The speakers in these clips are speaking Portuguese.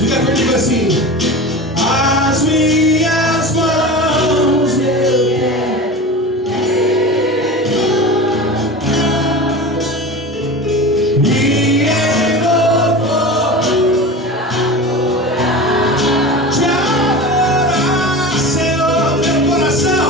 Diga comigo assim: as minhas mãos eu quero e em louvor te adorar, Senhor. Meu coração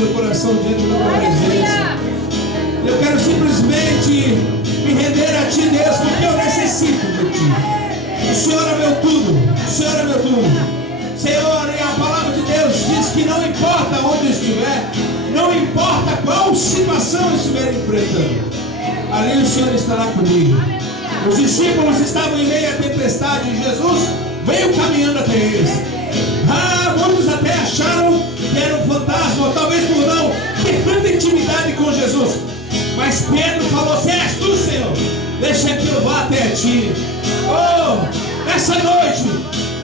meu coração diante da tua presença. Eu quero simplesmente me render a ti, Deus, porque eu necessito de ti. O Senhor é meu tudo, o Senhor é meu tudo. Senhor, e a palavra de Deus diz que não importa onde eu estiver, não importa qual situação eu estiver enfrentando, ali o Senhor estará comigo. Os discípulos estavam em meio à tempestade e Jesus veio caminhando até eles. Muitos até acharam que era um fantasma, ou talvez por não ter tanta intimidade com Jesus. Mas Pedro falou: se és tu, Senhor, deixa que eu vá até ti. Oh, nessa noite